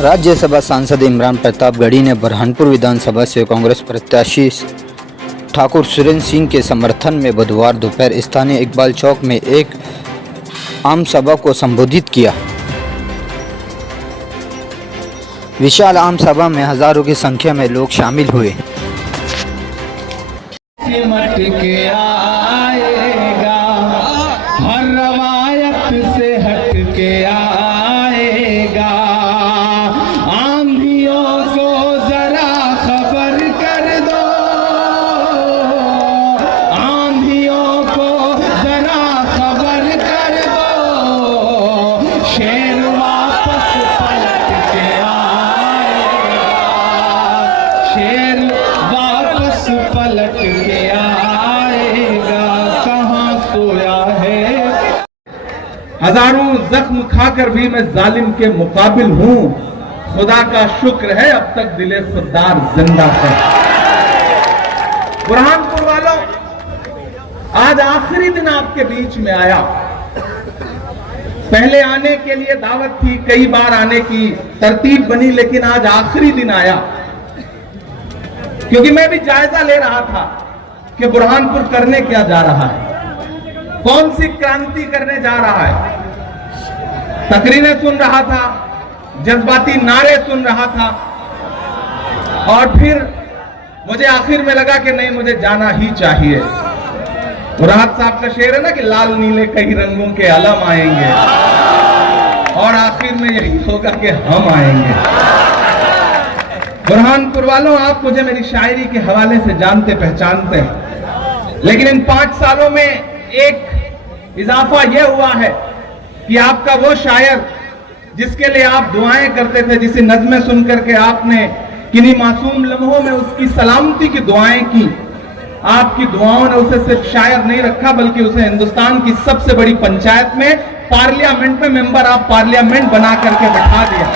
राज्यसभा सांसद इमरान प्रतापगढ़ी ने बुरहानपुर विधानसभा से कांग्रेस प्रत्याशी ठाकुर सुरेंद्र सिंह के समर्थन में बुधवार दोपहर स्थानीय इकबाल चौक में एक आम सभा को संबोधित किया। विशाल आम सभा में हजारों की संख्या में लोग शामिल हुए। हर रवायत से हट के आएगा, आंधियों को जरा खबर कर दो, आंधियों को जरा खबर कर दो, शेर वापस पलट के आएगा, शेर वापस पलट के आएगा, कहाँ सोया है। हजारों जख्म खाकर भी मैं जालिम के मुकाबिल हूं, खुदा का शुक्र है अब तक दिले खुददार जिंदा है। बुरहानपुर वालों, आज आखिरी दिन आपके बीच में आया। पहले आने के लिए दावत थी, कई बार आने की तरतीब बनी, लेकिन आज आखिरी दिन आया क्योंकि मैं भी जायजा ले रहा था कि बुरहानपुर करने क्या जा रहा है, कौन सी क्रांति करने जा रहा है। तकरीरें सुन रहा था, जज्बाती नारे सुन रहा था, और फिर मुझे आखिर में लगा कि नहीं, मुझे जाना ही चाहिए। राहत साहब का शेर है ना कि लाल नीले कई रंगों के अलम आएंगे, और आखिर में यही होगा कि हम आएंगे। बुरहानपुर वालों, आप मुझे मेरी शायरी के हवाले से जानते पहचानते हैं, लेकिन इन 5 सालों में एक इजाफा यह हुआ है कि आपका वो शायर जिसके लिए आप दुआएं करते थे, जिसे नज़्में सुनकर के आपने किन्हीं मासूम लम्हों में उसकी सलामती की दुआएं की, आपकी दुआओं ने उसे सिर्फ शायर नहीं रखा, बल्कि उसे हिंदुस्तान की सबसे बड़ी पंचायत में, पार्लियामेंट में मेंबर ऑफ पार्लियामेंट बना करके बैठा दिया।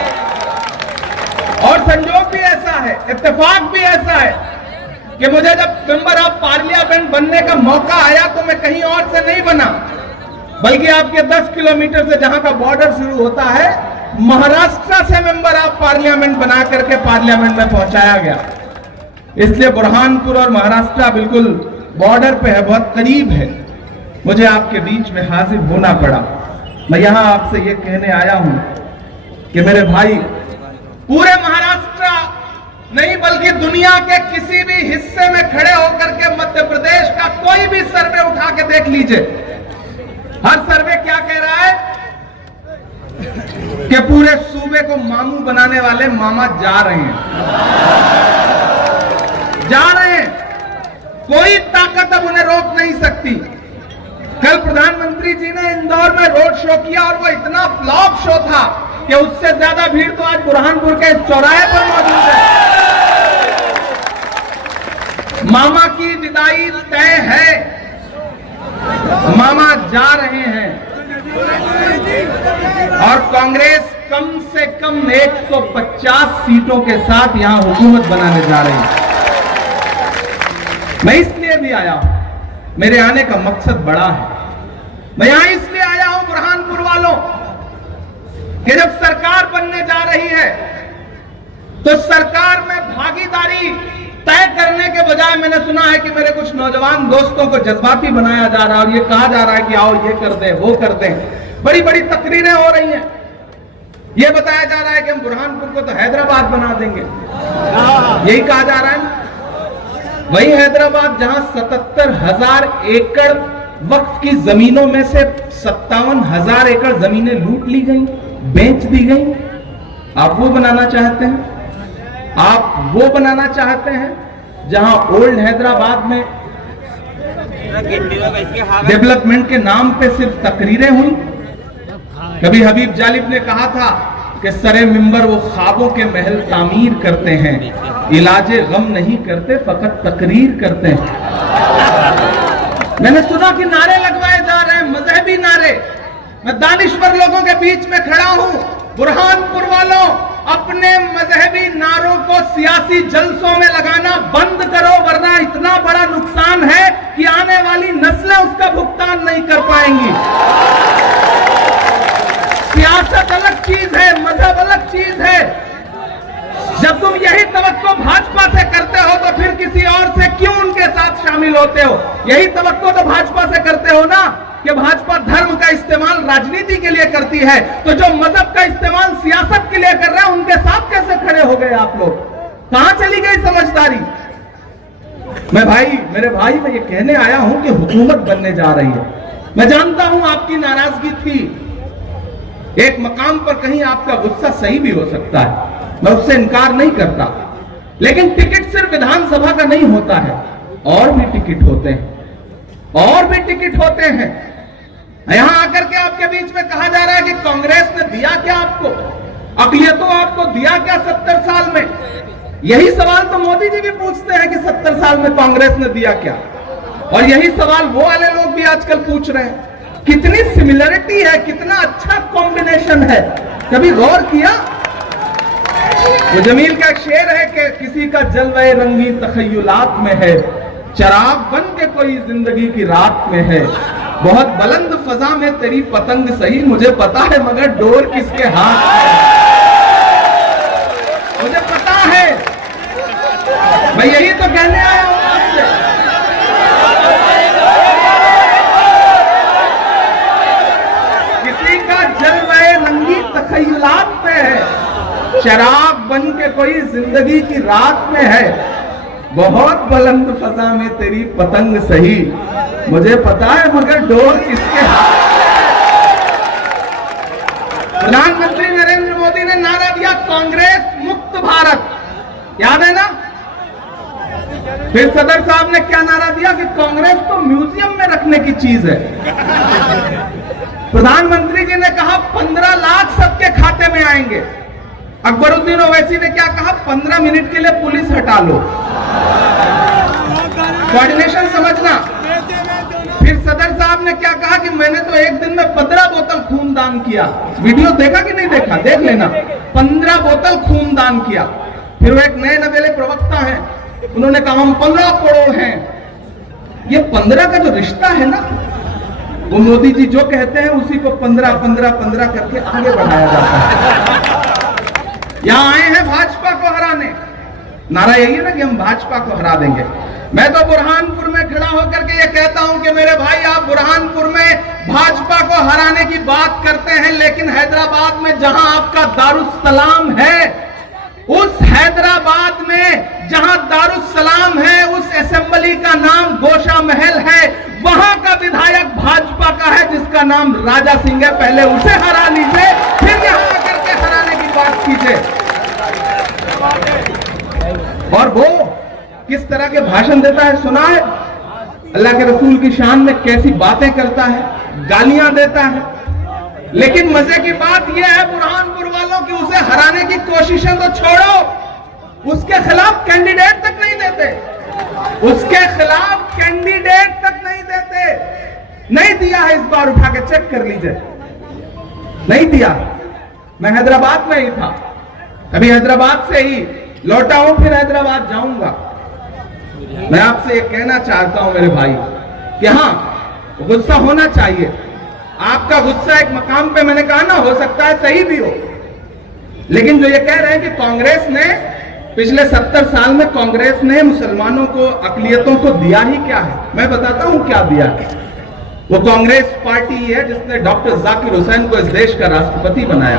और संजोग भी ऐसा है, इत्तेफाक भी ऐसा है कि मुझे जब मेंबर ऑफ पार्लियामेंट बनने का मौका आया तो मैं कहीं और से नहीं बना, बल्कि आपके 10 किलोमीटर से जहां का बॉर्डर शुरू होता है, महाराष्ट्र से मेंबर ऑफ पार्लियामेंट बना करके पार्लियामेंट में पहुंचाया गया। इसलिए बुरहानपुर और महाराष्ट्र बिल्कुल बॉर्डर पे है, बहुत करीब है। मुझे आपके बीच में हाजिर होना पड़ा। मैं यहां आपसे ये कहने आया हूं कि मेरे भाई, पूरे महाराष्ट्र नहीं बल्कि दुनिया के किसी भी हिस्से में खड़े होकर के मध्य प्रदेश का कोई भी सर्वे उठा के देख लीजिए, हर सर्वे क्या कह रहा है कि पूरे सूबे को मामू बनाने वाले मामा जा रहे हैं, जा रहे हैं। कोई ताकत अब उन्हें रोक नहीं सकती। कल प्रधानमंत्री जी ने इंदौर में रोड शो किया और वो इतना फ्लॉप शो था कि उससे ज्यादा भीड़ तो आज बुरहानपुर के इस चौराहे पर मौजूद है। मामा की विदाई तय है, मामा जा रहे हैं, और कांग्रेस कम से कम 150 सीटों के साथ यहां हुकूमत बनाने जा रही है। मैं इसलिए भी आया हूं, मेरे आने का मकसद बड़ा है। मैं यहां इसलिए आया हूं बुरहानपुर वालों कि जब सरकार बनने जा रही है तो सरकार में भागीदारी तय करने के बजाय मैंने सुना है कि मेरे कुछ नौजवान दोस्तों को जज्बाती बनाया जा रहा है और ये कहा जा रहा है कि आओ ये कर दे, वो कर दे। बड़ी बड़ी तकरीरें हो रही हैं, ये बताया जा रहा है कि हम बुरहानपुर को तो हैदराबाद बना देंगे, यही कहा जा रहा है। वही हैदराबाद जहां 77,000 एकड़ वक्फ की जमीनों में से 57,000 एकड़ जमीनें लूट ली गई, बेच दी गई। आप वो बनाना चाहते हैं? आप वो बनाना चाहते हैं जहां ओल्ड हैदराबाद में डेवलपमेंट के नाम पे सिर्फ तकरीरें हुई? कभी हबीब जालिब ने कहा था कि सरे मिंबर वो ख्वाबों के महल तामीर करते हैं, इलाजे गम नहीं करते, फकत तकरीर करते हैं। मैंने सुना कि नारे लगवाए जा रहे हैं, मजहबी नारे। मैं दानिश्वर लोगों के बीच में खड़ा हूं। बुरहानपुर वालों, अपने मजहबी नारों को सियासी जलसों में लगाना बंद करो, वरना इतना बड़ा नुकसान है कि आने वाली नस्लें उसका भुगतान नहीं कर पाएंगी। सियासत अलग चीज है, मजहब अलग चीज है। जब तुम यही तवक्को भाजपा से करते हो तो फिर किसी और से क्यों उनके साथ शामिल होते हो? यही तवक्को तो भाजपा से करते हो ना कि भाजपा धर्म का इस्तेमाल राजनीति के लिए करती है, तो जो मजहब का इस्तेमाल सियासत के लिए कर रहा है उनके साथ कैसे खड़े हो गए आप लोग? कहां चली गई समझदारी? मेरे भाई मैं ये कहने आया हूं कि हुकूमत बनने जा रही है। मैं जानता हूं आपकी नाराजगी थी, एक मकाम पर कहीं आपका गुस्सा सही भी हो सकता है, मैं उससे इनकार नहीं करता, लेकिन टिकट सिर्फ विधानसभा का नहीं होता है, और भी टिकट होते हैं, और भी टिकट होते हैं। यहां आकर के आपके बीच में कहा जा रहा है कि कांग्रेस ने दिया क्या आपको, अक़लियतों आपको दिया क्या 70 साल में? यही सवाल तो मोदी जी भी पूछते हैं कि 70 साल में कांग्रेस ने दिया क्या, और यही सवाल वो वाले लोग भी आजकल पूछ रहे हैं। कितनी सिमिलरिटी है, कितना अच्छा कॉम्बिनेशन है, कभी गौर किया? वो जमील का एक शेर है कि किसी का जलवे रंगी तखय्युलात में है, चराग बन के कोई जिंदगी की रात में है, बहुत बुलंद फजा में तेरी पतंग सही, मुझे पता है मगर डोर किसके हाथ में है। मुझे पता है, मैं यही तो कहने आया हूं आपसे। किसी का जलवे रंगी तखय्युलात में है, चराग बन के कोई जिंदगी की रात में है, बहुत बुलंद फजा में तेरी पतंग सही, मुझे पता है मगर डोर किसके हाथ। प्रधानमंत्री नरेंद्र मोदी ने नारा दिया कांग्रेस मुक्त भारत, याद है ना? फिर सदर साहब ने क्या नारा दिया कि कांग्रेस तो म्यूजियम में रखने की चीज है। प्रधानमंत्री जी ने कहा 15 लाख सबके खाते में आएंगे। अकबरुद्दीन ओवैसी ने क्या कहा? 15 मिनट के लिए पुलिस हटा लो। कोऑर्डिनेशन समझना। फिर सदर साहब ने क्या कहा कि मैंने तो एक दिन में 15 बोतल खून दान किया। वीडियो देखा कि नहीं देखा? देख लेना। 15 बोतल खून दान किया। फिर वो एक नए नवेले प्रवक्ता हैं, उन्होंने कहा हम 15 करोड़ हैं। ये 15 का जो रिश्ता है ना, वो मोदी जी जो कहते हैं उसी को 15 करके आगे बढ़ाया जाता है। यहां आए हैं भाजपा को हराने, नारा यही है ना कि हम भाजपा को हरा देंगे। मैं तो बुरहानपुर में खड़ा होकर के ये कहता हूं कि मेरे भाई आप बुरहानपुर में भाजपा को हराने की बात करते हैं, लेकिन हैदराबाद में जहां आपका दारुस्सलाम है, उस हैदराबाद में जहां दारुस्सलाम है, उस असेंबली का नाम गोशा महल है, वहां का विधायक भाजपा का है जिसका नाम राजा सिंह है। पहले उसे हरा लीजिए, फिर यहां आकर के हराने की बात कीजिए। और वो किस तरह के भाषण देता है सुना है? अल्लाह के रसूल की शान में कैसी बातें करता है, गालियां देता है। लेकिन मजे की बात यह है बुरहानपुर वालों की, उसे हराने की कोशिशें तो छोड़ो, उसके खिलाफ कैंडिडेट तक नहीं देते, उसके खिलाफ कैंडिडेट तक नहीं देते। नहीं दिया है, इस बार उठा के चेक कर लीजिए, नहीं दिया। मैं हैदराबाद में ही था, अभी हैदराबाद से ही लौटा हूं, फिर हैदराबाद जाऊंगा। मैं आपसे ये कहना चाहता हूं मेरे भाई कि हाँ, गुस्सा होना चाहिए। आपका गुस्सा एक मकाम पे, मैंने कहा ना, हो सकता है सही भी हो, लेकिन जो ये कह रहे हैं कि कांग्रेस ने पिछले 70 साल में कांग्रेस ने मुसलमानों को, अक़लियतों को दिया ही क्या है, मैं बताता हूं क्या दिया है। वो कांग्रेस पार्टी है जिसने डॉक्टर जाकिर हुसैन को इस देश का राष्ट्रपति बनाया।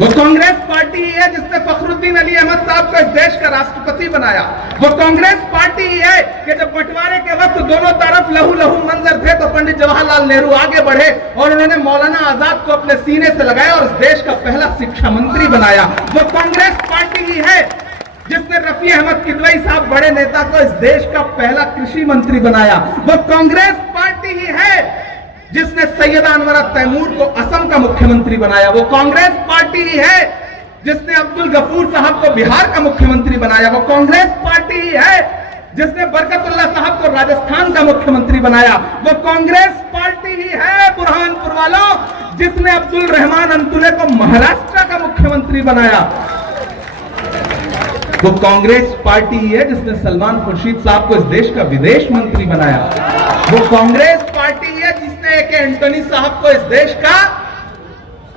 वो कांग्रेस पार्टी ही है जिसने फखरुद्दीन अली अहमद साहब को इस देश का राष्ट्रपति बनाया। वो कांग्रेस पार्टी ही है कि जब बंटवारे के वक्त दोनों तरफ लहू लहू मंजर थे तो पंडित जवाहरलाल नेहरू आगे बढ़े और उन्होंने मौलाना आजाद को अपने सीने से लगाया और इस देश का पहला शिक्षा मंत्री बनाया। वो कांग्रेस पार्टी ही है जिसने रफी अहमद किदवई साहब, बड़े नेता, को इस देश का पहला कृषि मंत्री बनाया। वो कांग्रेस पार्टी ही है जिसने सैयदा अनवरा तैमूर को असम का मुख्यमंत्री बनाया। वो कांग्रेस पार्टी ही है जिसने अब्दुल गफूर साहब को बिहार का मुख्यमंत्री बनाया। वो कांग्रेस पार्टी ही है जिसने बरकतुल्लाह साहब को राजस्थान का मुख्यमंत्री बनाया। वो कांग्रेस पार्टी ही है बुरहानपुर वालों जिसने अब्दुल रहमान अंतुले को महाराष्ट्र का मुख्यमंत्री बनाया। वो कांग्रेस पार्टी ही है जिसने सलमान खुर्शीद साहब को इस देश का विदेश मंत्री बनाया। वो कांग्रेस पार्टी है जिसने ए के एंटोनी साहब को इस देश का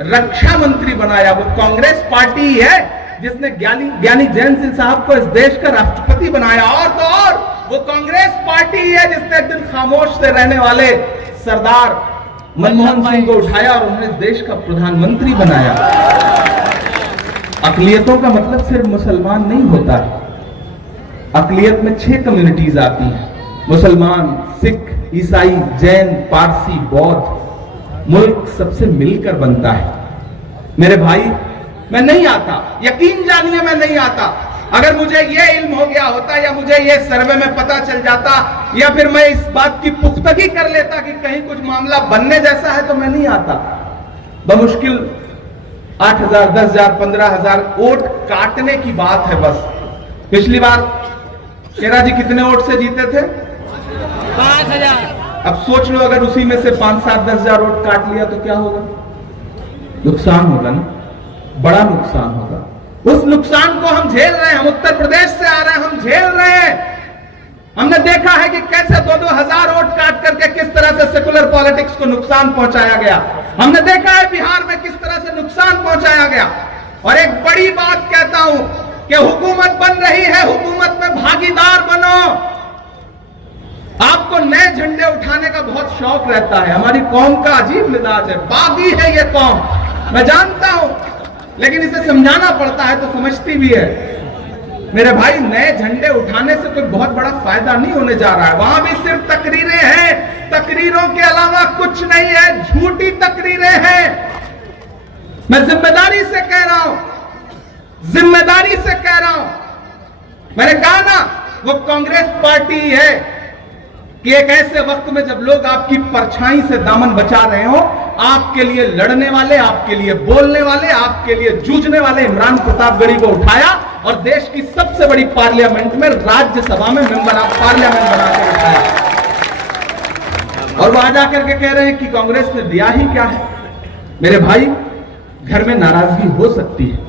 रक्षा मंत्री बनाया। वो कांग्रेस पार्टी ही है जिसने ज्ञानी जैन सिंह साहब को इस देश का राष्ट्रपति बनाया। और तो और वो कांग्रेस पार्टी ही है जिसने एक दिन खामोश से रहने वाले सरदार मनमोहन सिंह को उठाया और उन्हें देश का प्रधानमंत्री बनाया। अकलियतों का मतलब सिर्फ मुसलमान नहीं होता। अकलियत में 6 कम्युनिटीज आती हैं, मुसलमान, सिख, ईसाई, जैन, पारसी, बौद्ध। मुल्क सबसे मिलकर बनता है। मेरे भाई, मैं नहीं आता, यकीन जानिए मैं नहीं आता। अगर मुझे यह इल्म हो गया होता या मुझे यह सर्वे में पता चल जाता या फिर मैं इस बात की पुख्तगी कर लेता कि कहीं कुछ मामला बनने जैसा है तो मैं नहीं आता। बमुश्किल 8,000, 10,000, 15,000 वोट काटने की बात है बस। पिछली बार शेरा जी कितने वोट से जीते थे? 5,000। अब सोच लो अगर उसी में से 5, 7, 10,000 वोट काट लिया तो क्या होगा? नुकसान होगा ना, बड़ा नुकसान होगा। उस नुकसान को हम झेल रहे हैं। हम उत्तर प्रदेश से आ रहे हैं, हम झेल रहे हैं। हमने देखा है कि कैसे 2-2 हजार वोट काट करके किस तरह से सेकुलर पॉलिटिक्स को नुकसान पहुंचाया गया। हमने देखा है बिहार में किस तरह से नुकसान पहुंचाया गया। और एक बड़ी बात कहता हूं कि हुकूमत बन रही है, हुकूमत में भागीदार बनो। आपको नए झंडे उठाने का बहुत शौक रहता है। हमारी कौम का अजीब मिजाज है, बागी है ये कौम, मैं जानता हूं, लेकिन इसे समझाना पड़ता है तो समझती भी है। मेरे भाई, नए झंडे उठाने से कोई बहुत बड़ा फायदा नहीं होने जा रहा है। वहां भी सिर्फ तकरीरें हैं, तकरीरों के अलावा कुछ नहीं है, झूठी तकरीरें हैं। मैं जिम्मेदारी से कह रहा हूं, जिम्मेदारी से कह रहा हूं। मैंने कहा ना, वो कांग्रेस पार्टी है कि एक ऐसे वक्त में जब लोग आपकी परछाई से दामन बचा रहे हो, आपके लिए लड़ने वाले, आपके लिए बोलने वाले, आपके लिए जूझने वाले इमरान प्रतापगढ़ी को उठाया और देश की सबसे बड़ी पार्लियामेंट में, राज्यसभा में मेंबर ऑफ पार्लियामेंट बनाकर उठाया। और वो आज आकर के कह रहे हैं कि कांग्रेस ने दिया ही क्या है। मेरे भाई, घर में नाराजगी हो सकती है,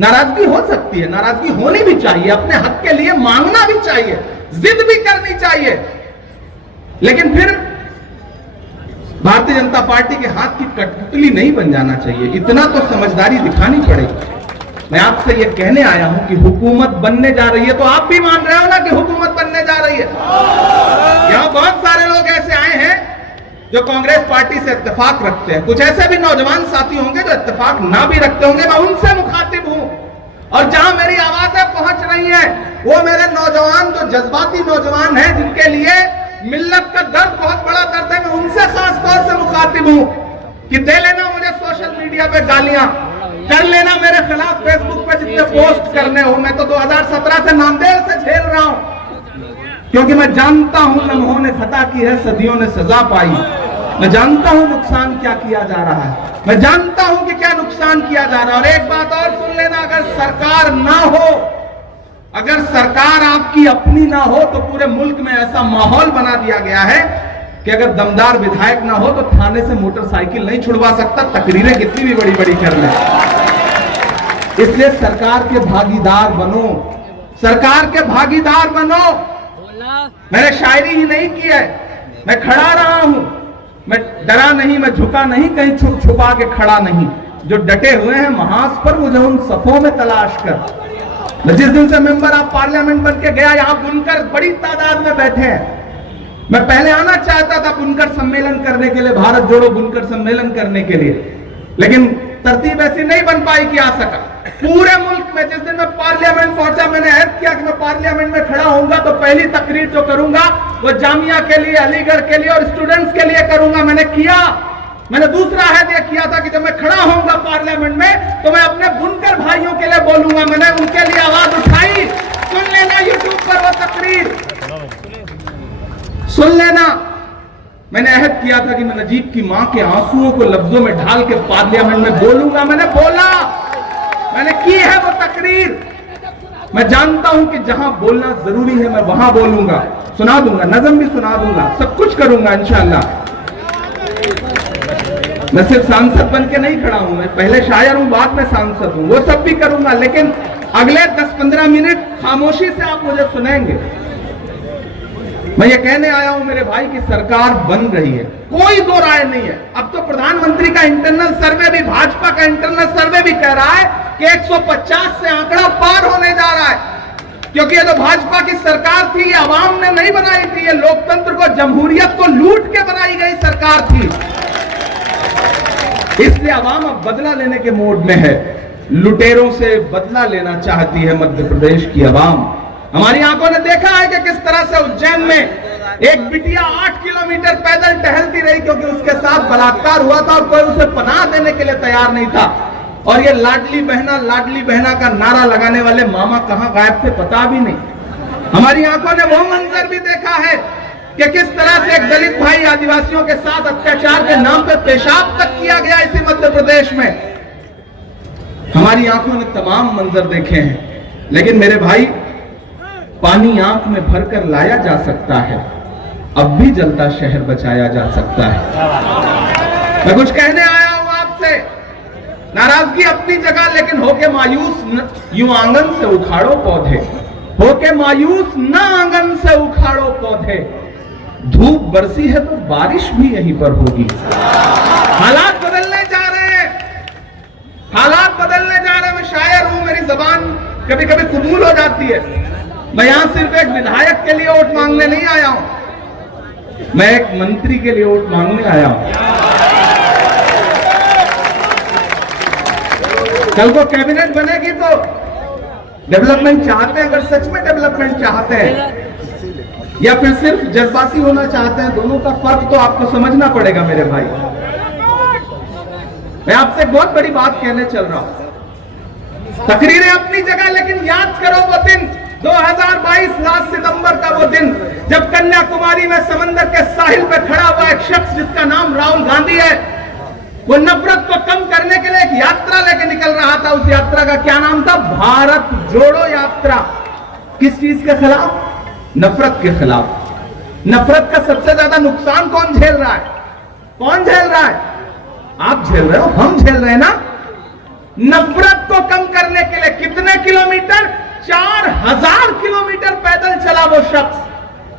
नाराजगी हो सकती है, नाराजगी होनी भी चाहिए, अपने हक के लिए मांगना भी चाहिए, जिद भी करनी चाहिए, लेकिन फिर भारतीय जनता पार्टी के हाथ की कठपुतली नहीं बन जाना चाहिए। इतना तो समझदारी दिखानी पड़ेगी। मैं आपसे यह कहने आया हूं कि हुकूमत बनने जा रही है, तो आप भी मान रहे हो ना कि हुकूमत बनने जा रही है। यहां बहुत सारे लोग ऐसे आए हैं जो कांग्रेस पार्टी से इत्तेफाक रखते हैं। कुछ ऐसे भी नौजवान साथी होंगे जो इत्तेफाक ना भी रखते होंगे। मैं उनसे मुखातिब हूं, और जहां मेरी आवाजें पहुंच रही हैं वो मेरे नौजवान जो जज्बाती नौजवान हैं, जिनके लिए मिल्लत का दर्द बहुत बड़ा दर्द है, मैं उनसे खास तौर से मुखातिब हूं कि दे लेना मुझे सोशल मीडिया पे गालियां, कर लेना मेरे खिलाफ फेसबुक पे जितने पोस्ट करने हो। मैं तो 2017 से नामदेव से झेल रहा हूं, क्योंकि मैं जानता हूं लम्हों ने खता की है, सदियों ने सजा पाई। मैं जानता हूं नुकसान क्या किया जा रहा है, मैं जानता हूं कि क्या नुकसान किया जा रहा है। और एक बात और सुन लेना, अगर सरकार ना हो, अगर सरकार आपकी अपनी ना हो, तो पूरे मुल्क में ऐसा माहौल बना दिया गया है कि अगर दमदार विधायक ना हो तो थाने से मोटरसाइकिल नहीं छुड़वा सकता, तकरीरें कितनी भी बड़ी बड़ी कर ले। इसलिए सरकार के भागीदार बनो, सरकार के भागीदार बनो। मैंने शायरी ही नहीं की है, मैं खड़ा रहा हूं, मैं डरा नहीं, मैं झुका नहीं, कहीं छुप छुपा के खड़ा नहीं। जो डटे हुए हैं महाज पर, मुझे उन सफों में तलाश कर। मैं जिस दिन से मेंबर ऑफ पार्लियामेंट बन के गया, यहां बुनकर बड़ी तादाद में बैठे हैं। मैं पहले आना चाहता था बुनकर सम्मेलन करने के लिए, भारत जोड़ो बुनकर सम्मेलन करने के लिए, लेकिन तरतीब ऐसी नहीं बन पाई कि आ सका। पूरे मुल्क में जिस दिन मैं पार्लियामेंट पहुंचा, मैंने ऐद किया कि मैं पार्लियामेंट में खड़ा होऊंगा तो पहली तकरीर जो करूंगा वो जामिया के लिए, अलीगढ़ के लिए और स्टूडेंट्स के लिए करूंगा। मैंने किया। मैंने दूसरा अहद यह किया था कि जब मैं खड़ा होऊंगा पार्लियामेंट में तो मैं अपने बुनकर भाइयों के लिए बोलूंगा। मैंने उनके लिए आवाज उठाई। सुन लेना यूट्यूब पर वो तकरीर, सुन लेना। मैंने अहद किया था कि मैं नजीब की मां के आंसुओं को लफ्जों में ढाल के पार्लियामेंट में बोलूंगा। मैंने बोला, मैंने की है वो तकरीर। मैं जानता हूं कि जहां बोलना जरूरी है मैं वहां बोलूंगा, सुना दूंगा, नज़म भी सुना दूंगा, सब कुछ करूंगा इंशाअल्लाह। मैं सिर्फ सांसद बन के नहीं खड़ा हूं, मैं पहले शायर हूं, बाद में सांसद हूं, वो सब भी करूंगा, लेकिन अगले 10-15 मिनट खामोशी से आप मुझे सुनेंगे। मैं ये कहने आया हूं मेरे भाई की सरकार बन रही है, कोई दो राय नहीं है। अब तो प्रधानमंत्री का इंटरनल सर्वे भी, भाजपा का इंटरनल सर्वे भी कह रहा है कि 150 से आंकड़ा पार होने जा रहा है, क्योंकि ये तो भाजपा की सरकार थी, ये आवाम ने नहीं बनाई थी, ये लोकतंत्र को, जमहूरियत को लूट के बनाई गई सरकार थी। इसलिए आवाम अब बदला लेने के मोड में है, लुटेरों से बदला लेना चाहती है मध्य प्रदेश की आवाम। हमारी आंखों ने देखा है कि किस तरह से उज्जैन में एक बिटिया 8 किलोमीटर पैदल टहलती रही क्योंकि उसके साथ बलात्कार हुआ था और कोई उसे पनाह देने के लिए तैयार नहीं था। और ये लाडली बहना का नारा लगाने वाले मामा कहां गायब थे पता भी नहीं। हमारी आंखों ने वो मंजर भी देखा है कि किस तरह से एक दलित भाई आदिवासियों के साथ अत्याचार के नाम पे पेशाब तक किया गया इसी मध्य प्रदेश में। हमारी आंखों ने तमाम मंजर देखे हैं, लेकिन मेरे भाई पानी आंख में भरकर लाया जा सकता है, अब भी जलता शहर बचाया जा सकता है। मैं कुछ कहने आया हूं आपसे, नाराजगी अपनी जगह, लेकिन होके मायूस यूं आंगन से उखाड़ो पौधे, होके मायूस न आंगन से उखाड़ो पौधे, धूप बरसी है तो बारिश भी यहीं पर होगी। हालात बदलने जा रहे हैं, हालात बदलने जा रहे हैं। मैं शायर हूं, मेरी जबान कभी कभी कुबूल हो जाती है। मैं यहां सिर्फ एक विधायक के लिए वोट मांगने नहीं आया हूं, मैं एक मंत्री के लिए वोट मांगने आया हूं। कल को कैबिनेट बनेगी तो डेवलपमेंट चाहते हैं, अगर सच में डेवलपमेंट चाहते हैं या फिर सिर्फ जज्बाती होना चाहते हैं, दोनों का फर्क तो आपको समझना पड़ेगा मेरे भाई। मैं आपसे एक बहुत बड़ी बात कहने चल रहा हूं। तकरीरें अपनी जगह, लेकिन याद करो वो दिन 2022 लास्ट सितंबर का वो दिन जब कन्याकुमारी में समंदर के साहिल पे खड़ा हुआ एक शख्स जिसका नाम राहुल गांधी है, वो नफरत को कम करने के लिए एक यात्रा लेके निकल रहा था। उस यात्रा का क्या नाम था? भारत जोड़ो यात्रा। किस चीज के खिलाफ? नफरत के खिलाफ। नफरत का सबसे ज्यादा नुकसान कौन झेल रहा है? कौन झेल रहा है? आप झेल रहे हो, हम झेल रहे हैं ना। नफरत को कम करने के लिए कितने किलोमीटर? 4000 किलोमीटर पैदल चला वो शख्स,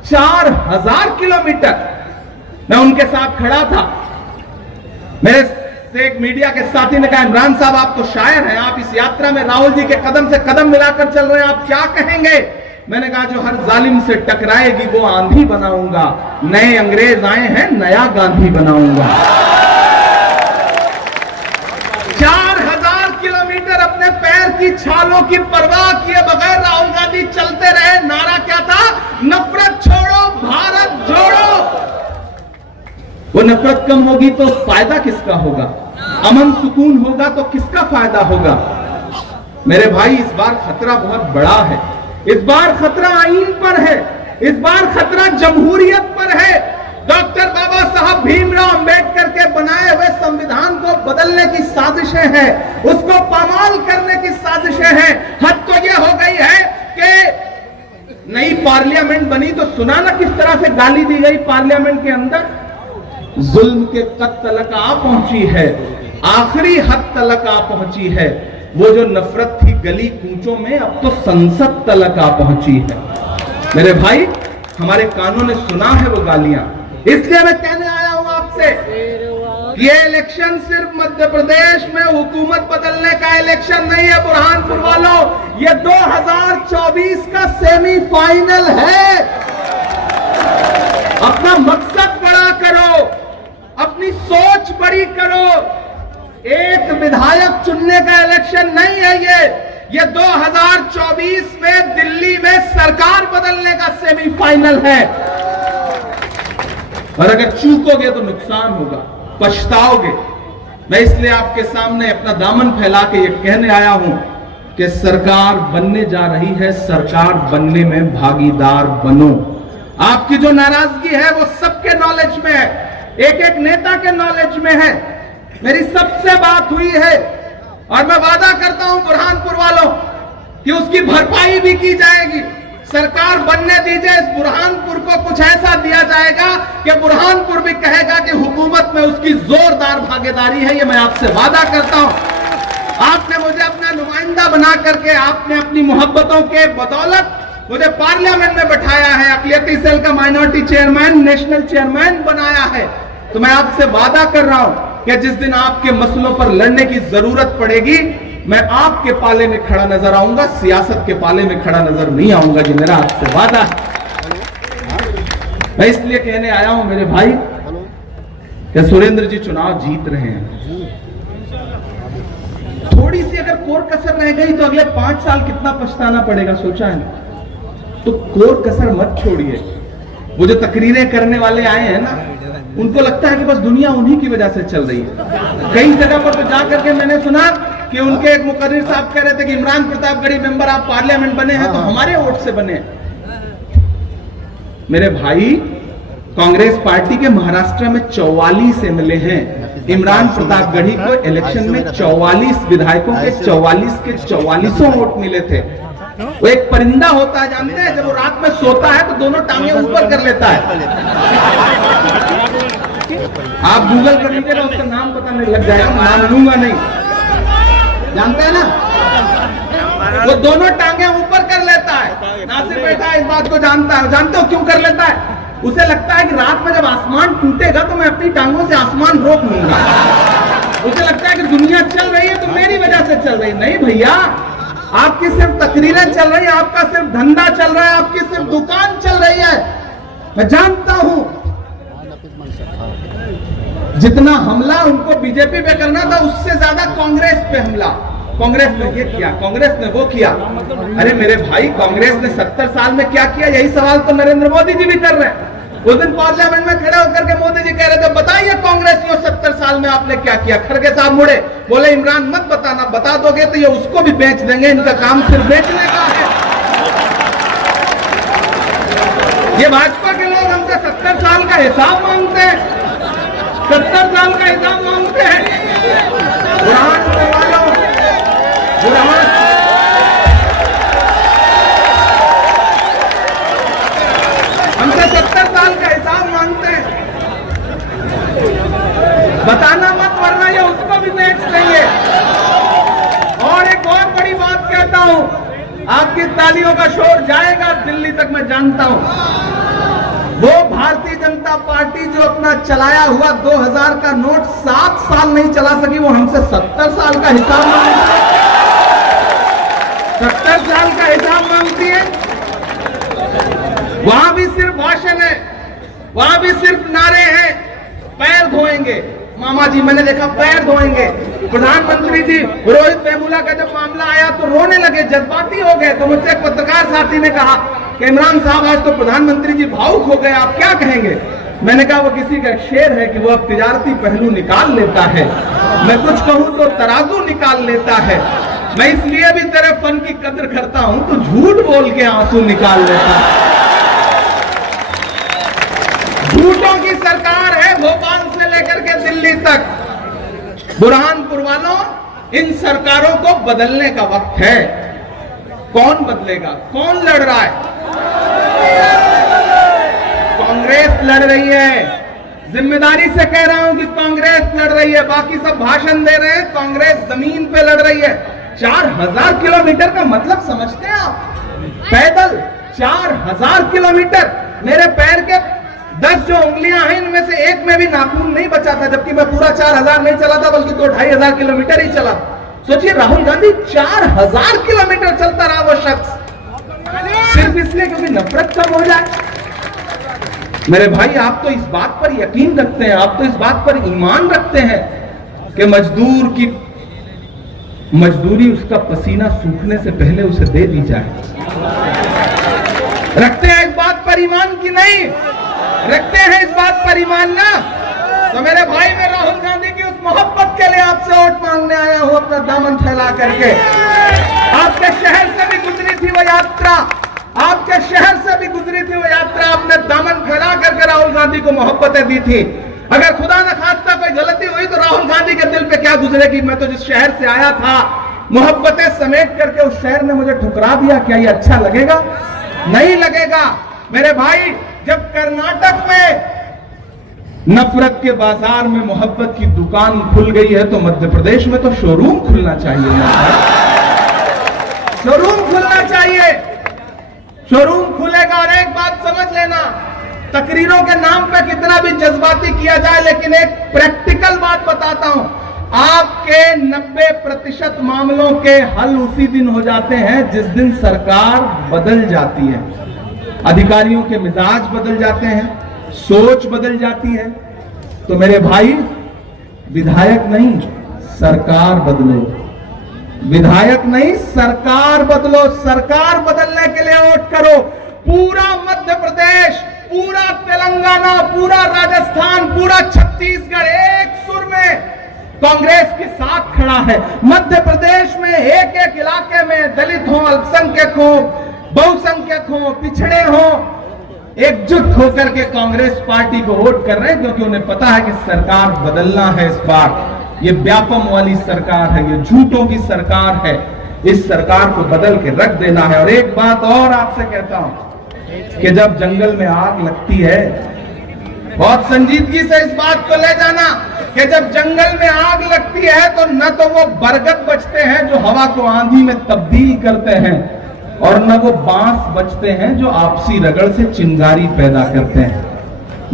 4000 किलोमीटर। मैं उनके साथ खड़ा था, मेरे से एक मीडिया के साथी ने कहा, इमरान साहब आप तो शायर हैं, आप इस यात्रा में राहुल जी के कदम से कदम मिलाकर चल रहे हैं, आप क्या कहेंगे? मैंने कहा जो हर जालिम से टकराएगी वो आंधी बनाऊंगा, नए अंग्रेज आए हैं नया गांधी बनाऊंगा। 4000 किलोमीटर अपने पैर की छालों की परवाह किए बगैर राहुल गांधी चलते रहे। नारा क्या था? नफरत छोड़ो, भारत जोड़ो। वो नफरत कम होगी तो फायदा किसका होगा? अमन सुकून होगा तो किसका फायदा होगा? मेरे भाई इस बार खतरा बहुत बड़ा है। इस बार खतरा आईन पर है, इस बार खतरा जमहूरियत पर है। डॉक्टर बाबा साहब भीमराव अंबेडकर के बनाए हुए संविधान को बदलने की साजिशें हैं, उसको पामाल करने की साजिशें हैं। हद तो यह हो गई है कि नई पार्लियामेंट बनी तो सुना ना किस तरह से गाली दी गई पार्लियामेंट के अंदर। जुल्म के कद तलक आ पहुंची है, आखिरी हद तलक आ पहुंची है। वो जो नफरत थी गली कूचों में, अब तो संसद तलक आ पहुंची है। मेरे भाई हमारे कानों ने सुना है वो गालियां, इसलिए मैं कहने आया हूं आपसे, ये इलेक्शन सिर्फ मध्य प्रदेश में हुकूमत बदलने का इलेक्शन नहीं है बुरहानपुर वालों, ये 2024 का सेमीफाइनल है। अपना मकसद बड़ा करो, अपनी सोच बड़ी करो। एक विधायक चुनने का इलेक्शन नहीं है ये 2024 में दिल्ली में सरकार बदलने का सेमीफाइनल है। और अगर चूकोगे तो नुकसान होगा, पछताओगे। मैं इसलिए आपके सामने अपना दामन फैला के ये कहने आया हूं कि सरकार बनने जा रही है, सरकार बनने में भागीदार बनो। आपकी जो नाराजगी है वो सबके नॉलेज में है, एक एक नेता के नॉलेज में है। मेरी सबसे बात हुई है और मैं वादा करता हूं बुरहानपुर वालों कि उसकी भरपाई भी की जाएगी। सरकार बनने दीजिए, इस बुरहानपुर को कुछ ऐसा दिया जाएगा कि बुरहानपुर भी कहेगा कि हुकूमत में उसकी जोरदार भागीदारी है। ये मैं आपसे वादा करता हूं। आपने मुझे अपना नुमाइंदा बना करके, आपने अपनी मोहब्बतों के बदौलत मुझे पार्लियामेंट में बैठाया है, अक़लियती सेल का माइनॉरिटी चेयरमैन, नेशनल चेयरमैन बनाया है, तो मैं आपसे वादा कर रहा हूं कि जिस दिन आपके मसलों पर लड़ने की जरूरत पड़ेगी, मैं आपके पाले में खड़ा नजर आऊंगा, सियासत के पाले में खड़ा नजर नहीं आऊंगा। जी मेरा आपसे वादा है। मैं इसलिए कहने आया हूं मेरे भाई कि सुरेंद्र जी चुनाव जीत रहे हैं। थोड़ी सी अगर कोर कसर रह गई तो अगले 5 साल कितना पछताना पड़ेगा, सोचा है? तो कोर कसर मत छोड़िए। वो जो तकरीरें करने वाले आए हैं ना, उनको लगता है कि बस दुनिया उन्हीं की वजह से चल रही है। कई जगह पर तो जाकर के मैंने सुना कि उनके एक मुकर्रिर साहब कह रहे थे कि इमरान प्रतापगढ़ी मेंबर आप पार्लियामेंट बने हैं तो हमारे वोट से बने। मेरे भाई, कांग्रेस पार्टी के महाराष्ट्र में 44 एमएलए हैं। इमरान प्रतापगढ़ी को इलेक्शन में 44 विधायकों के 44 के 44 वोट मिले थे। वो एक परिंदा होता है, जानते हैं, जब वो रात में सोता है तो दोनों टांगें ऊपर कर लेता है। आप गूगल कर लीजिए ना, उसका नाम पता नहीं लग जाएगा, नाम लूंगा नहीं, जानते हैं ना, वो दोनों टांगें ऊपर कर लेता है। नासिर बैठा है, इस बात को जानता है। जानते हो क्यों कर लेता है? उसे लगता है कि रात में जब आसमान टूटेगा तो मैं अपनी टांगों से आसमान रोक लूंगा। उसे लगता है कि दुनिया चल रही है तो मेरी वजह से चल रही। नहीं भैया, आपकी सिर्फ तकरीरें चल रही है, आपका सिर्फ धंधा चल रहा है, आपकी सिर्फ दुकान चल रही है। मैं जानता हूं जितना हमला उनको बीजेपी पे करना था, उससे ज्यादा कांग्रेस पे हमला। कांग्रेस ने ये किया, कांग्रेस ने वो किया। अरे मेरे भाई, कांग्रेस ने 70 साल में क्या किया? यही सवाल तो नरेंद्र मोदी जी भी कर रहे हैं। उस दिन पार्लियामेंट में खड़े होकर के मोदी जी कह रहे थे, बताइए कांग्रेसियों 70 साल में आपने क्या किया? खड़गे साहब मुड़े, बोले इमरान मत बताना, बता दोगे तो ये उसको भी बेच देंगे, इनका काम सिर्फ बेचने का है। ये भाजपा के लोग हमसे 70 साल का हिसाब मांगते हैं, 70 साल का हिसाब मांगते हैं। बुरहान करवा लो, बुरहान। हमसे 70 साल का हिसाब मांगते हैं, बताना मत वरना ये उसको भी बेच देंगे। और एक और बड़ी बात कहता हूं, आपकी तालियों का शोर जाएगा दिल्ली तक, मैं जानता हूं। वो भारतीय जनता पार्टी जो अपना चलाया हुआ 2000 का नोट 7 साल नहीं चला सकी, वो हमसे 70 साल का हिसाब मांगती है। 70 साल का हिसाब मांगती है। वहां भी सिर्फ भाषण है, वहां भी सिर्फ नारे हैं। पैर धोएंगे मामा जी, मैंने देखा पैर धोएंगे। प्रधानमंत्री जी, रोहित वेमुला का जब मामला आया तो रोने लगे, जज्बाती हो गए। तो मुझसे एक पत्रकार साथी ने कहा कि इमरान साहब आज तो प्रधानमंत्री जी भावुक हो गए, आप क्या कहेंगे? मैंने कहा वो किसी का शेर है कि वो अब तिजारती पहलू निकाल लेता है, मैं कुछ कहूं तो तराजू निकाल लेता है। मैं इसलिए भी तेरे फन की कद्र करता हूं तो झूठ बोल के आंसू निकाल लेता है। झूठों की सरकार है भोपाल से लेकर के दिल्ली तक। बुरहानपुर वालों, इन सरकारों को बदलने का वक्त है। कौन बदलेगा? कौन लड़ रहा है? कांग्रेस लड़ रही है। जिम्मेदारी से कह रहा हूं कि कांग्रेस लड़ रही है, बाकी सब भाषण दे रहे हैं, कांग्रेस जमीन पे लड़ रही है। 4000 किलोमीटर का मतलब समझते हैं आप? पैदल 4000 किलोमीटर। मेरे पैर के 10 जो उंगलियां हैं, इनमें से एक में भी नाखून नहीं बचा था, जबकि मैं पूरा 4000 नहीं चला था, बल्कि 2-2.5 किलोमीटर ही चला। सोचिए, राहुल गांधी 4000 किलोमीटर चलता रहा वो शख्स, सिर्फ इसलिए क्योंकि नफरत कम हो जाए। मेरे भाई, आप तो इस बात पर यकीन रखते हैं, आप तो इस बात पर ईमान रखते हैं कि मजदूर की मजदूरी, उसका पसीना सूखने से पहले उसे दे दी जाए। रखते हैं इस बात पर ईमान की नहीं? रखते हैं इस बात पर ईमान ना? तो मेरे भाई, मैं राहुल गांधी की उस मोहब्बत के लिए आपसे वोट मांगने आया हूं, अपना दामन फैला करके। आपके शहर से भी गुजरी थी वो यात्रा, आपके शहर से भी गुजरी थी वो यात्रा, आपने दामन फैला करके राहुल गांधी को मोहब्बतें दी थी। अगर खुदा न खास्ता कोई गलती हुई तो राहुल गांधी के दिल पे क्या गुजरेगी? मैं तो जिस शहर से आया था, मोहब्बतें समेट करके उस शहर ने मुझे ठुकरा दिया। क्या ये अच्छा लगेगा? नहीं लगेगा। मेरे भाई, जब कर्नाटक में नफरत के बाजार में मोहब्बत की दुकान खुल गई है, तो मध्य प्रदेश में तो शोरूम खुलना चाहिए। शोरूम खुलना चाहिए। शोरूम खुलेगा। और एक बात समझ लेना, तकरीरों के नाम पे कितना भी जज्बाती किया जाए, लेकिन एक प्रैक्टिकल बात बताता हूं, आपके 90% मामलों के हल उसी दिन हो जाते हैं जिस दिन सरकार बदल जाती है। अधिकारियों के मिजाज बदल जाते हैं, सोच बदल जाती है। तो मेरे भाई, विधायक नहीं सरकार बदलो, विधायक नहीं सरकार बदलो। सरकार बदलने के लिए वोट करो। पूरा मध्य प्रदेश, पूरा तेलंगाना, पूरा राजस्थान, पूरा छत्तीसगढ़ एक सुर में कांग्रेस के साथ खड़ा है। मध्य प्रदेश में एक एक इलाके में दलित हो, अल्पसंख्यक हो, बहुसंख्यक हो, पिछड़े हो, एकजुट होकर के कांग्रेस पार्टी को वोट कर रहे हैं, क्योंकि उन्हें पता है कि सरकार बदलना है। इस बार ये व्यापम वाली सरकार है, ये झूठों की सरकार है। इस सरकार को बदल के रख देना है। और एक बात और आपसे कहता हूं कि जब जंगल में आग लगती है, बहुत संजीदगी से इस बात को ले जाना कि जब जंगल में आग लगती है तो न तो वो बरगद बचते हैं जो हवा को आंधी में तब्दील करते हैं, और न वो बांस बचते हैं जो आपसी रगड़ से चिंगारी पैदा करते हैं।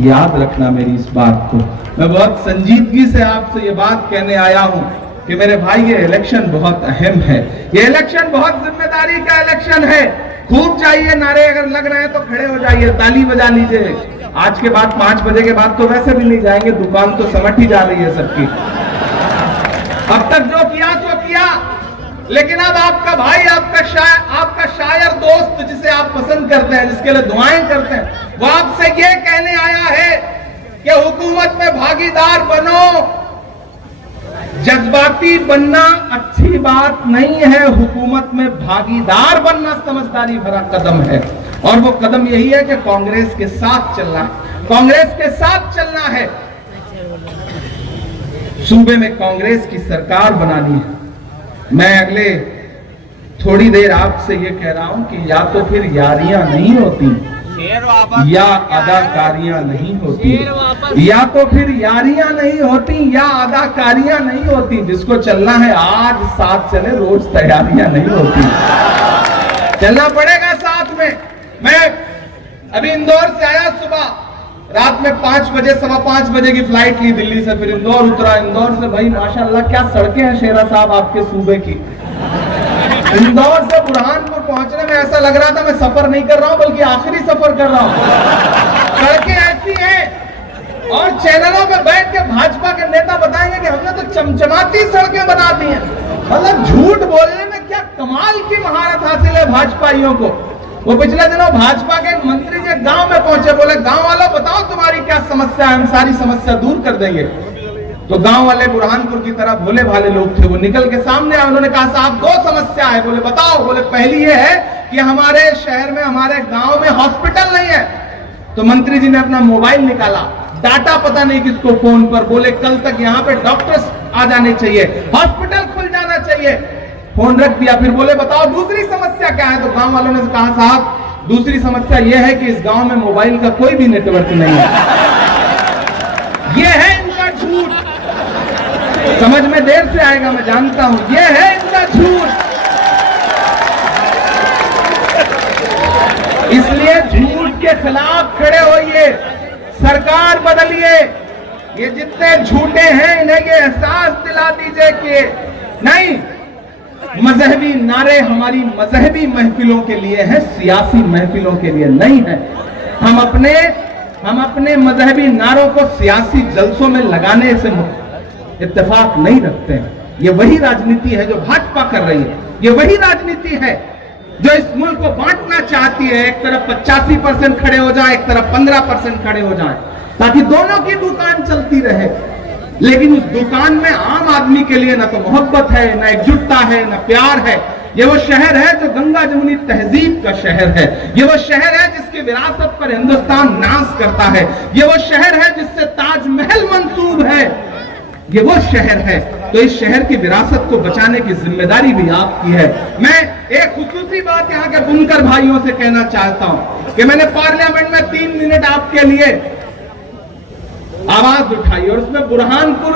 याद रखना मेरी इस बात को। मैं बहुत संजीदगी से आपसे ये बात कहने आया हूं कि मेरे भाई, ये इलेक्शन बहुत अहम है। ये इलेक्शन बहुत जिम्मेदारी का इलेक्शन है। खूब चाहिए नारे, अगर लग रहे हैं तो खड़े हो जाइए, ताली बजा लीजिए। आज के बाद 5 बजे के बाद तो वैसे भी नहीं जाएंगे, दुकान तो समट ही जा रही है सबकी। अब तक जो किया सो किया, लेकिन अब आपका भाई, आपका शायर दोस्त, जिसे आप पसंद करते हैं, जिसके लिए दुआएं करते हैं, वो आपसे ये कहने आया है कि हुकूमत में भागीदार बनो। जज्बाती बनना अच्छी बात नहीं है, हुकूमत में भागीदार बनना समझदारी भरा कदम है। और वो कदम यही है कि कांग्रेस के साथ चलना है, कांग्रेस के साथ चलना है। सूबे में कांग्रेस की सरकार बनानी है। मैं अगले थोड़ी देर आपसे ये कह रहा हूं कि या तो फिर यारियां नहीं होती या अदाकारियां नहीं होती, या तो फिर यारियां नहीं होती या अदाकारियां नहीं होती। जिसको चलना है आज साथ चले, रोज तैयारियां नहीं होती, चलना पड़ेगा साथ में। मैं अभी इंदौर से आया, सुबह रात में 5 बजे, 5:15 बजे की फ्लाइट ली दिल्ली से, फिर इंदौर उतरा। इंदौर से भाई माशाल्लाह क्या सड़कें हैं शेरा साहब आपके सूबे की। इंदौर से बुरहानपुर पहुंचने में ऐसा लग रहा था मैं सफर नहीं कर रहा हूं, बल्कि आखिरी सफर कर रहा हूं। सड़कें ऐसी हैं, और चैनलों पे बैठ के भाजपा के नेता बताएंगे कि हमने तो चमचमाती सड़कें बना दी हैं। मतलब झूठ बोलने में क्या कमाल की महारत हासिल है भाजपाइयों को। वो पिछले दिनों भाजपा के मंत्री जी गांव में पहुंचे, बोले गांव वालों बताओ तुम्हारी क्या समस्या है, हम सारी समस्या दूर कर देंगे। तो गांव वाले बुरहानपुर की तरह भोले भाले लोग थे, वो निकल के सामने आए। उन्होंने कहा साहब 2 समस्या है। बोले बताओ। बोले पहली ये है कि हमारे शहर में, हमारे गांव में हॉस्पिटल नहीं है। तो मंत्री जी ने अपना मोबाइल निकाला, डाटा पता नहीं किसको फोन पर, बोले कल तक यहाँ पे डॉक्टर्स आ जाने चाहिए, हॉस्पिटल खुल जाना चाहिए। फोन रख दिया। फिर बोले बताओ दूसरी समस्या क्या है। तो गांव वालों ने कहा साहब दूसरी समस्या यह है कि इस गांव में मोबाइल का कोई भी नेटवर्क नहीं है। यह है इनका झूठ। समझ में देर से आएगा मैं जानता हूं, यह है इनका झूठ। इसलिए झूठ के खिलाफ खड़े होइए, सरकार बदलिए। ये जितने झूठे हैं इन्हें ये एहसास दिला दीजिए कि नहीं, मजहबी नारे हमारी मजहबी महफिलों के लिए है, सियासी महफिलों के लिए नहीं है। हम अपने मजहबी नारों को सियासी जलसों में लगाने से इत्तेफाक नहीं रखते हैं। ये वही राजनीति है जो भाजपा कर रही है। ये वही राजनीति है जो इस मुल्क को बांटना चाहती है। एक तरफ 85% खड़े हो जाए, एक तरफ 15% खड़े हो जाए, ताकि दोनों की दुकान चलती रहे। लेकिन उस दुकान में आम आदमी के लिए ना तो मोहब्बत है, ना एकजुटता है, ना प्यार है। ये वो शहर है जो गंगा जमुनी तहजीब का शहर है। ये वो शहर है जिसकी विरासत पर हिंदुस्तान नाज करता है। ये वो शहर है जिससे ताजमहल मंसूब है। ये वो शहर है। तो इस शहर की विरासत को बचाने की जिम्मेदारी भी आपकी है। मैं एक खुसूसी बात यहाँ के बुनकर भाइयों से कहना चाहता हूं कि मैंने पार्लियामेंट में 3 मिनट आपके लिए आवाज उठाई और उसमें बुरहानपुर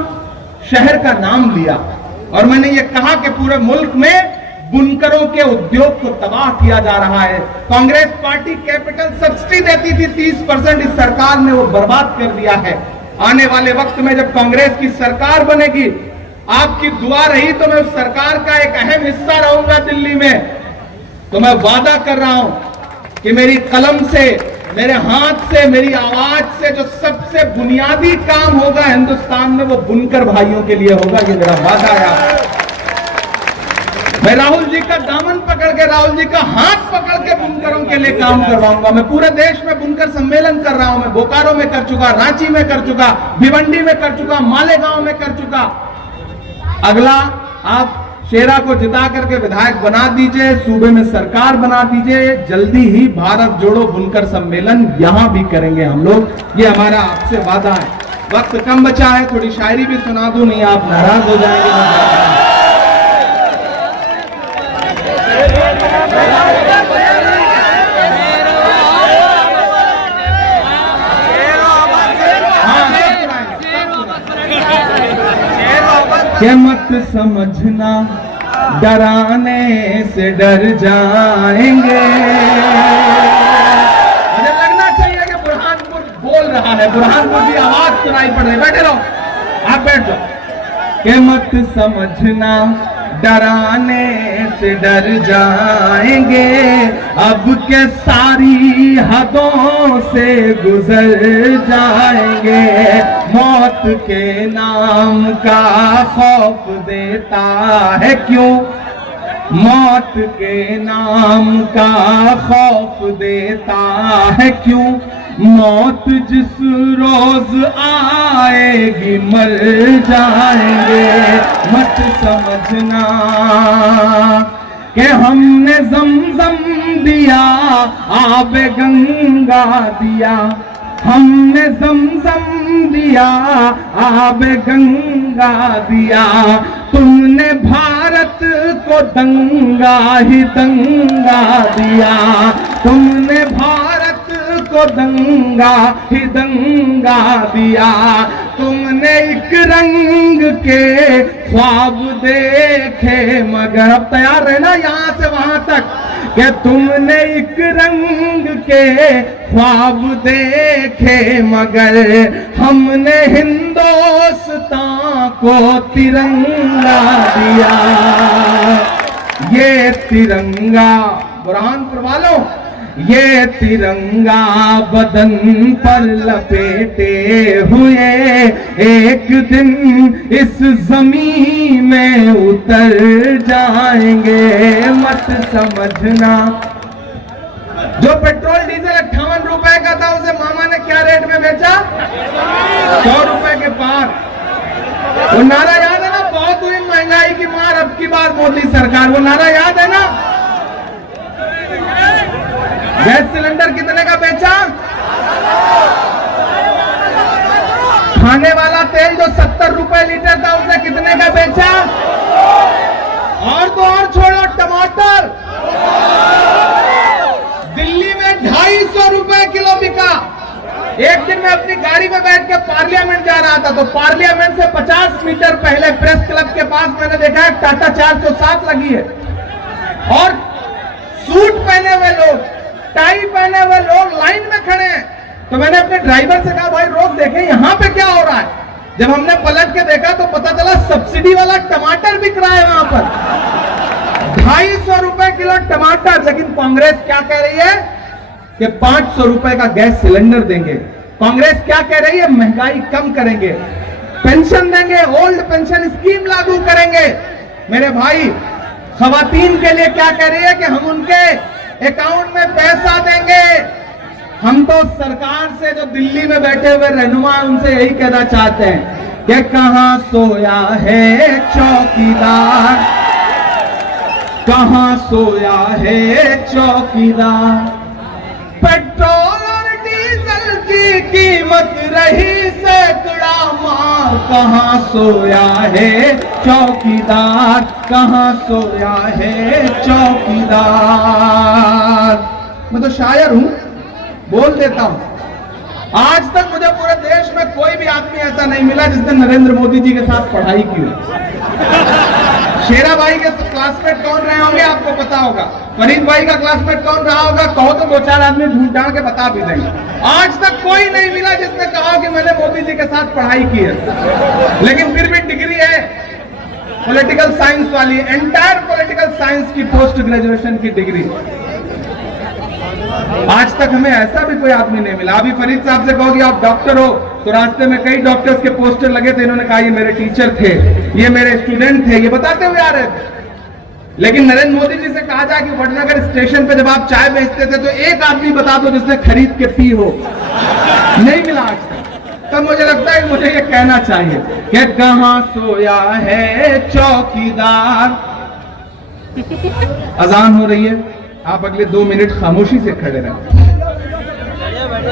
शहर का नाम लिया, और मैंने ये कहा कि पूरे मुल्क में बुनकरों के उद्योग को तबाह किया जा रहा है। कांग्रेस पार्टी कैपिटल सब्सिडी देती थी 30%, इस सरकार ने वो बर्बाद कर दिया है। आने वाले वक्त में जब कांग्रेस की सरकार बनेगी, आपकी दुआ रही तो मैं उस सरकार का एक अहम हिस्सा रहूंगा दिल्ली में। तो मैं वादा कर रहा हूं कि मेरी कलम से, मेरे हाथ से, मेरी आवाज से जो सबसे बुनियादी काम होगा हिंदुस्तान में, वो बुनकर भाइयों के लिए होगा। ये मेरा वादा है। मैं राहुल जी का दामन पकड़ के, राहुल जी का हाथ पकड़ के बुनकरों के लिए काम करवाऊंगा। मैं पूरे देश में बुनकर सम्मेलन कर रहा हूं। मैं बोकारो में कर चुका, रांची में कर चुका, भिवंडी में कर चुका, मालेगांव में कर चुका। अगला, आप शेरा को जिता करके विधायक बना दीजिए, सूबे में सरकार बना दीजिए। जल्दी ही भारत जोड़ो बुनकर सम्मेलन यहां भी करेंगे हम लोग। ये हमारा आपसे वादा है। वक्त कम बचा है, थोड़ी शायरी भी सुना दूं, नहीं आप नाराज हो जाएंगे। के मत समझना डराने से डर जाएंगे। मुझे लगना चाहिए कि बुरहानपुर बोल रहा है, बुरहानपुर की आवाज सुनाई पड़ रही है। बैठे रहो, आप बैठ जाओ। के मत समझना डराने से डर जाएंगे, अब के सारी हदों से गुजर जाएंगे। मौत के नाम का खौफ देता है क्यों, मौत के नाम का खौफ देता है क्यों। मौत जिस रोज आएगी मर जाएंगे। मत समझना कि हमने जमजम दिया, आब गंगा दिया, हमने जमजम दिया, आब गंगा दिया। तुमने भारत को दंगा ही दंगा दिया, तुमने भारत को दंगा ही दंगा दिया। तुमने एक रंग के ख्वाब देखे, मगर अब तैयार रहना यहां से वहां तक, कि तुमने एक रंग के ख्वाब देखे, मगर हमने हिंदुस्तान को तिरंगा दिया। ये तिरंगा, बुरहानपुर वालों, ये तिरंगा बदन पर लपेटे हुए एक दिन इस जमीन में उतर जाएंगे। मत समझना, जो पेट्रोल डीजल 58 रुपए का था, उसे मामा ने क्या रेट में बेचा? 100 रुपए के पार। वो नारा याद है ना, बहुत हुई महंगाई की मार, अब की बार मोदी सरकार, वो नारा याद है ना? गैस सिलेंडर कितने का बेचा? खाने वाला तेल जो 70 रुपए लीटर था, उसे कितने का बेचा? और तो और छोड़ो, टमाटर दिल्ली में 250 रुपए किलो बिका। एक दिन मैं अपनी गाड़ी में बैठ के पार्लियामेंट जा रहा था, तो पार्लियामेंट से 50 मीटर पहले प्रेस क्लब के पास मैंने देखा है टाटा 407 लगी है, और सूट पहने हुए लोग, टाई पहने हुए लोग लाइन में खड़े हैं। तो मैंने अपने ड्राइवर से कहा, भाई रोक देखें यहां पे क्या हो रहा है। जब हमने पलट के देखा तो पता चला सब्सिडी वाला टमाटर बिक रहा है वहां पर, 250 रुपए किलो टमाटर। लेकिन कांग्रेस क्या कह रही है कि 500 रुपए का गैस सिलेंडर देंगे। कांग्रेस क्या कह रही है? महंगाई कम करेंगे, पेंशन देंगे, ओल्ड पेंशन स्कीम लागू करेंगे। मेरे भाई, खवातीन के लिए क्या कह रही है कि हम उनके अकाउंट में पैसा देंगे। हम तो सरकार से, जो दिल्ली में बैठे हुए रहनुमा, उनसे यही कहना चाहते हैं कि कहां सोया है चौकीदार, कहां सोया है चौकीदार। पेट्रोल और डीजल की कीमत रही सैकड़ा मार, कहां सोया है चौकीदार, कहां सोया है चौकीदार। मैं तो शायर हूं, बोल देता हूं। आज तक मुझे पूरे देश में कोई भी आदमी ऐसा नहीं मिला जिसने नरेंद्र मोदी जी के साथ पढ़ाई की हो। शेरा भाई के क्लासमेट कौन रहे होंगे आपको पता होगा, फरीद भाई का क्लासमेट कौन रहा होगा, कहो तो 2-4 आदमी ढूंढ ढांड के बता भी देंगे। आज तक कोई नहीं मिला जिसने कहा कि मैंने मोदी जी के साथ पढ़ाई की है। लेकिन फिर भी डिग्री है पॉलिटिकल साइंस वाली, एंटायर पॉलिटिकल साइंस की पोस्ट ग्रेजुएशन की डिग्री। आज तक हमें ऐसा भी कोई आदमी नहीं मिला। अभी फरीद साहब से कहो कि आप डॉक्टर हो, तो रास्ते में कई डॉक्टर्स के पोस्टर लगे थे, इन्होंने कहा ये मेरे टीचर थे, ये मेरे स्टूडेंट थे, ये बताते हुए आ रहे थे। लेकिन नरेंद्र मोदी जी से कहा जाए कि वडनगर स्टेशन पे जब आप चाय बेचते थे तो एक आदमी बता दो जिसने खरीद के पी हो, नहीं मिला आज तक। तब मुझे लगता है मुझे ये कहना चाहिए कि कहां सोया है चौकीदार। अजान हो रही है, आप अगले 2 मिनट खामोशी से खड़े रहें।